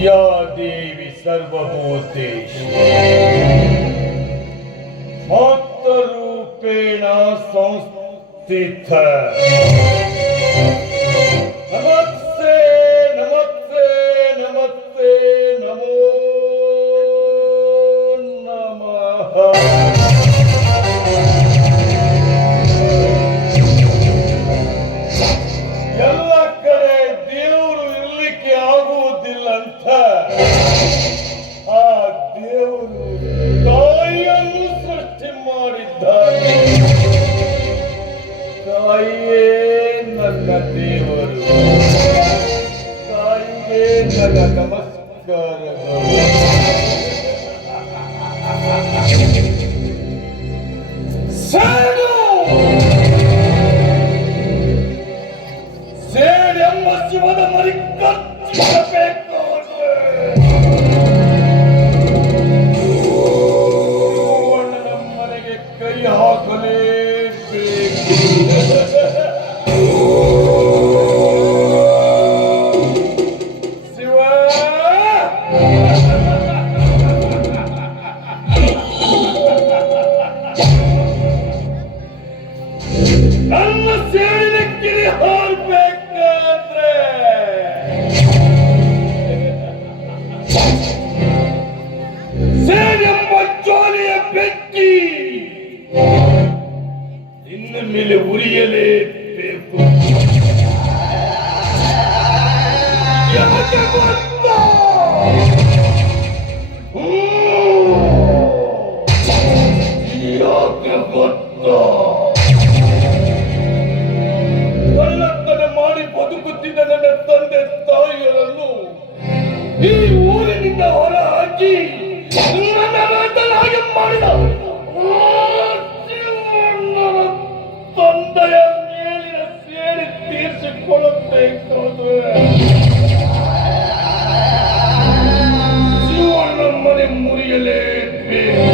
या देवी सर्वभूतेषु भक्तरूपेण संस्थिता नमस्ते नमस्ते नमस्ते नमो नमः ಎಲ್ಲ ಕಡೆ ದೇವರು ಇರ್ಲಿಕ್ಕೆ ಆಗುವುದಿಲ್ಲ ಅಂತ ಆ ದೇವರು ತಾಯಿಯನ್ನು ಸೃಷ್ಟಿ ಮಾಡಿದ್ದಾನೆ. ತಾಯಿಯೇ ನನ್ನ ದೇವರು, ತಾಯಿಗೆ ನನ್ನ ನಮಸ್ಕಾರಗಳು. ಸೇಡೆಂಬ ಶಿವದ ಮರಿ ಕಚ್ಚಿಸಬೇಕು. ಅಣ್ಣನ ಮನೆಗೆ ಕೈ ಹಾಕಲೇಬೇಕು. ಶಿವ ನನ್ನ ಸೇಡಿನ ಕಿರಿ ಹಾರ್ಬೇಕಾದ್ರೆ ಸೇಡೆಂಬ ಜ್ವಾಲೆಯ ಬೆಂಕಿ ಇನ್ನ ಮೇಲೆ ಉರಿಯಲೇಬೇಕು. ಯಾಕೆ ಗೊತ್ತಾ? ಯಾಕೆ ಗೊತ್ತಾ? ಕಳ್ಳತನ ಮಾಡಿ ಬದುಕುತ್ತಿದ್ದ ನನ್ನ ತಂದೆ ತಾಯಿಯರನ್ನು ಈ ಊರಿನಿಂದ ಹೊರ ಹಾಕಿ ನನ್ನ ರಾಜನಾಗಿ ಮಾಡಿದ ಶಿವಣ್ಣನ ತಂದೆಯ ಮೇಲಿನ ಸೇರಿ ತೀರಿಸಿಕೊಳ್ಳಬೇಕಾದ್ರೆ ಶಿವಣ್ಣ ಮನೆ ಮುರಿಯಲೇಬೇಕು.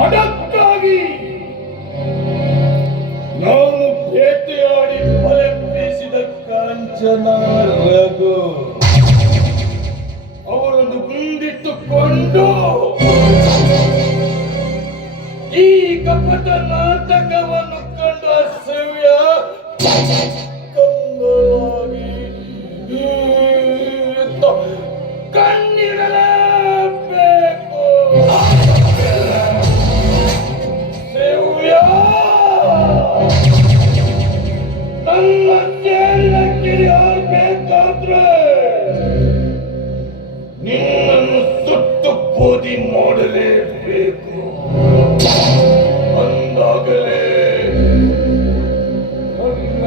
ಅದಕ್ಕಾಗಿ ನಾನು ಬೇಟೆಯಾಡಿ ಬಲೆ ಬೀಸಿದ ಕಾಂಚನ ರಘು ಅವರನ್ನು ಗುಂಡಿಟ್ಟುಕೊಂಡು ಈ ಕಪಟ ನಾಟಕವನ್ನು ಕಂಡು ಅಸಹ್ಯ ಕಂಗಳಾಗಿ ಕಣ್ಣಿರಲೇಬೇಕು. ನನ್ನ ಸೇರಿನ ಕಿರಿ ಹಾರಬೇಕಾದ್ರೆ ನಿನ್ನನ್ನು ಸುಟ್ಟು ಬೂದಿ ಮಾಡಲೇಬೇಕು. ಅಂದಾಗಲೇ ನನ್ನ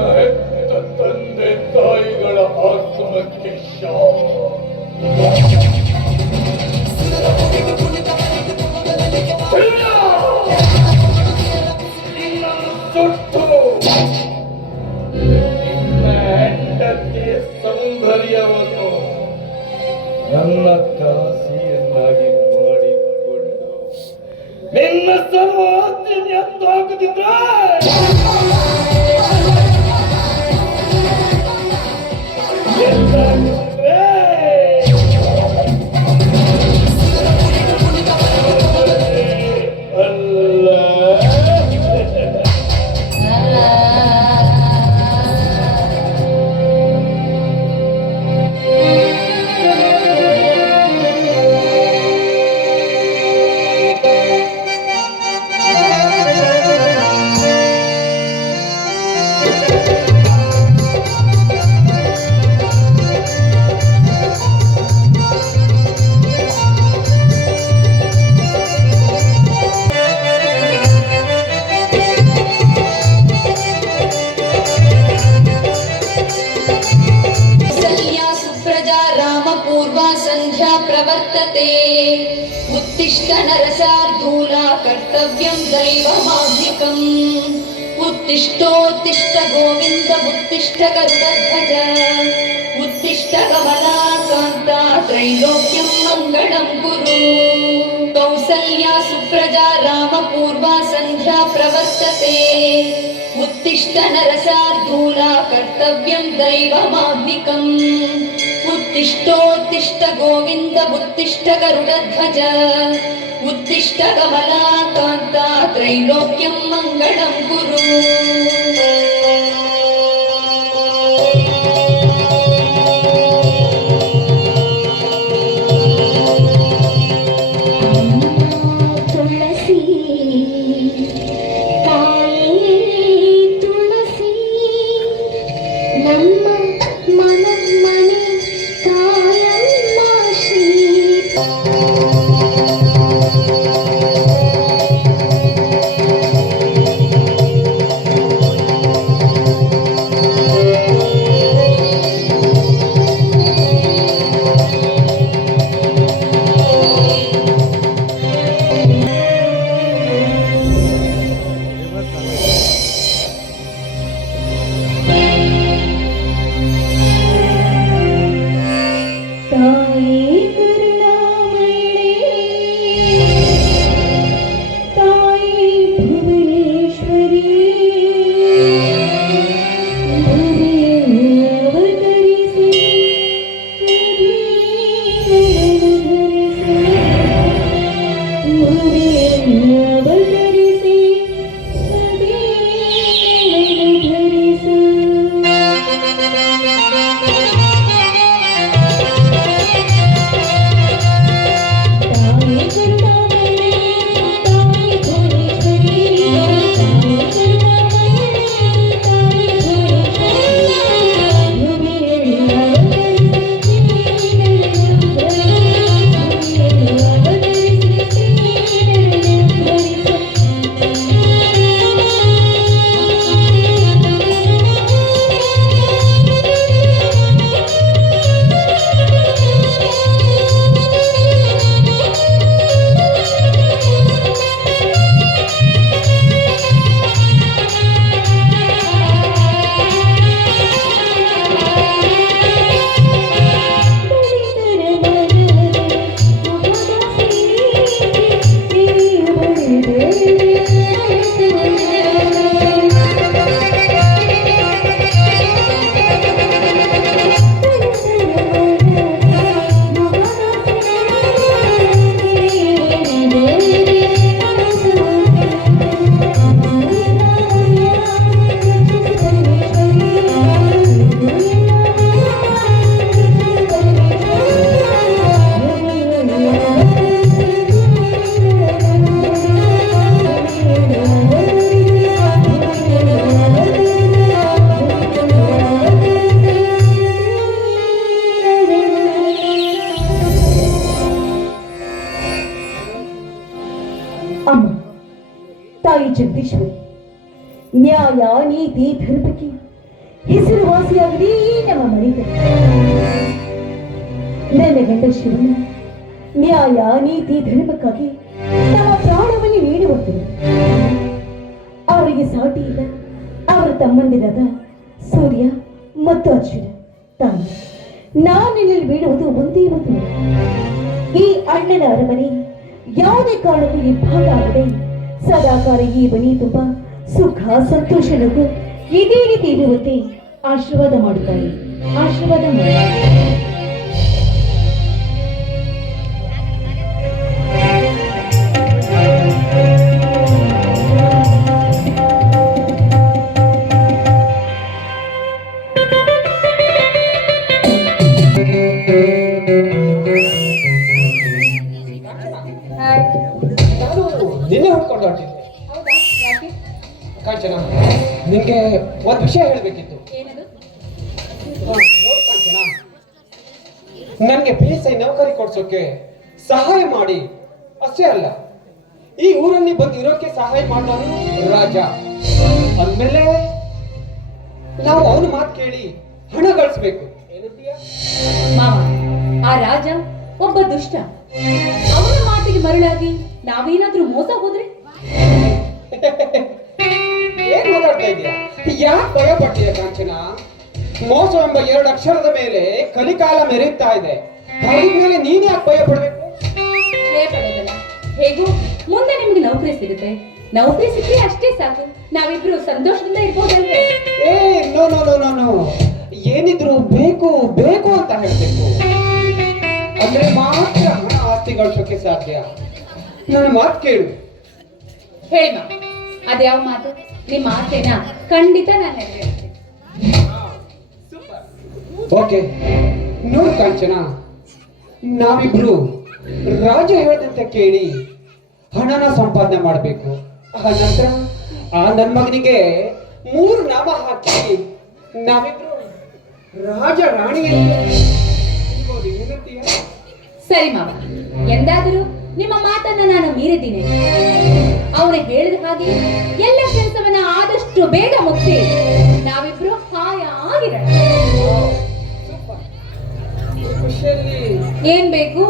प्रवर्तते उत्तिष्ठ नरसार्धूला कर्तव्यं दैवमाह्निकम् उत्तिष्ठोत्तिष्ठ गोविन्द उत्तिष्ठ गरुडध्वज उत्तिष्ठ कमलाकान्ता त्रैलोक्यं मङ्गलं कुरु कौसल्या सुप्रजा रामपूर्वा सन्ध्या प्रवर्तते उत्तिष्ठ नरसार्धूला कर्तव्यं दैवमाह्निकम् उत्तिष्ठोत्तिष्ठ गोविन्द उत्तिष्ठ गरुडध्वज उत्तिष्ठ कमलाकान्ता त्रैलोक्यं मङ्गलं कुरु ತಾಯಿ ಜಗದೀಶ್ವರಿ, ನ್ಯಾಯ ನೀತಿ ಧರ್ಮಕ್ಕೆ ಹೆಸರುವಾಸಿಯಾಗಲಿ ನಮ್ಮ ಮನೆಯಲ್ಲಿ. ನನ್ನ ಗಂಡ ಶಿವನ ನ್ಯಾಯ ನೀತಿ ಧರ್ಮಕ್ಕಾಗಿ ನಮ್ಮ ಪ್ರಾಣವನ್ನು ನೀಡುವಂತರು. ಅವರಿಗೆ ಸಾಟಿ ಇಲ್ಲ. ಅವರ ತಮ್ಮಂದಿರಾದ ಸೂರ್ಯ ಮತ್ತು ಅರ್ಜುನ. ತಾಯಿ, ನಾನಿಲ್ಲಿ ಬೀಳುವುದು ಒಂದೇ ಒಂದು, ಈ ಅಣ್ಣನ ಅರಮನೆ ಯಾವುದೇ ಕಾರಣಕ್ಕೂ ಇಬ್ಬಾಗ ಆಗದೆ ಸದಾಕಾಲ ಈ ಮನೆ ತುಂಬ ಸುಖ ಸಂತೋಷನಕ್ಕೂ ಇದೇ ರೀತಿ ಇರುವಂತೆ ಆಶೀರ್ವಾದ ಮಾಡುತ್ತಾರೆ. ಆಶೀರ್ವಾದ ಮಾಡಿ. ನಿನ್ನೆ ಹುಡ್ಕೊಂಡು ಹೊರಟಿದ್ದೆ. ಕಾಂಚನ, ನಿಂಗೆ ಒಂದು ವಿಷಯ ಹೇಳಬೇಕಿತ್ತು. ಕಾಂಚನ, ನನಗೆ PSI ನೌಕರಿ ಕೊಡ್ಸೋಕೆ ಸಹಾಯ ಮಾಡಿ ಅಷ್ಟೇ ಅಲ್ಲ, ಈ ಊರಲ್ಲಿ ಬಂದು ಇರೋಕೆ ಸಹಾಯ ಮಾಡೋನು ರಾಜ. ಅಂದ್ಮೇಲೆ ನಾವು ಅವನ ಮಾತು ಕೇಳಿ ಹಣ ಗಳಿಸ್ಬೇಕು. ಮಾವ, ಆ ರಾಜ ಒಬ್ಬ ದುಷ್ಟ. ಅವನ ಮಾತಿಗೆ ಮರಳಾಗಿ ನಾವೇನಾದ್ರೂ ಮೋಸ ಹೋದ್ರೆ? ಏನ್ ಮಾತಾಡ್ತಾ ಇದೀಯ? ಯಾಕೆ ಭಯ ಪಡ್ತೀಯ ಕಾಂಚನ? ಮೋಸ ಎಂಬ 2 ಅಕ್ಷರದ ಮೇಲೆ ಕಲಿಕಾಲ ಮೆರೀತಾ ಇದೆ. ಮೇಲೆ ನೀನ್ ಯಾಕೆ ಭಯ ಪಡ್ಬೇಕು? ಭಯ ಪಡೋದಲ್ಲ, ಹೇಗೂ ಮುಂದೆ ನಿಮ್ಗೆ ನೌಕರಿ ಸಿಗುತ್ತೆ. ನೌಕರಿ ಸಿಕ್ಕರೆ ಅಷ್ಟೇ ಸಾಕು, ನಾವಿಬ್ರು ಸಂತೋಷದಿಂದ ಇರ್ಬೋದಲ್ವೇ? ಏ no no no no no, ಏನಿದ್ರು ಬೇಕು ಬೇಕು ಅಂತ ಹೇಳ್ಬೇಕು. ಅಂದ್ರೆ ಮಾತ್ರ ಹಣ ಆಸ್ತಿ ಗಳಿಸೋಕೆ ಸಾಧ್ಯ. ನನ್ನ ಮಾತು ಕೇಳು. ಹೇಳಿ ಮಾ, ಅದ್ಯಾವ ಮಾತು? ನಿಮ್ಮ ಆಸೆನ ಖಂಡಿತ ನಾನು ನೆರವೇರಿಸ್ತೀನಿ. ಓಕೆ, ನೋಡು ಕಾಂಚನ, ನಾವಿಬ್ರು ರಾಜ ಹೇಳ್ದಂತೆ ಕೇಳಿ ಹಣನ ಸಂಪಾದನೆ ಮಾಡಬೇಕು. ಆ ನಂತರ ಆ ನನ್ನ ಮಗನಿಗೆ 3 ನಾಮ ಹಾಕಿ ನಾವಿಬ್ರು ರಾಜ ರಾಣಿ ಸರಿ ಮಾವ, ಎಂದಾದರೂ ನಿಮ್ಮ ಮಾತನ್ನ ನಾನು ಮೀರಿದ್ದೀನಿ. ಅವನು ಹೇಳಿದ ಹಾಗೆ ಎಲ್ಲ ಕೆಲಸವನ್ನ ಆದಷ್ಟು ಬೇಗ ಮುಗಿಸಿ ನಾವಿಬ್ರು ಹಾಯಾಗಿರೋಣ. ಖುಷಿಯಲ್ಲಿ ಏನ್ ಬೇಕು?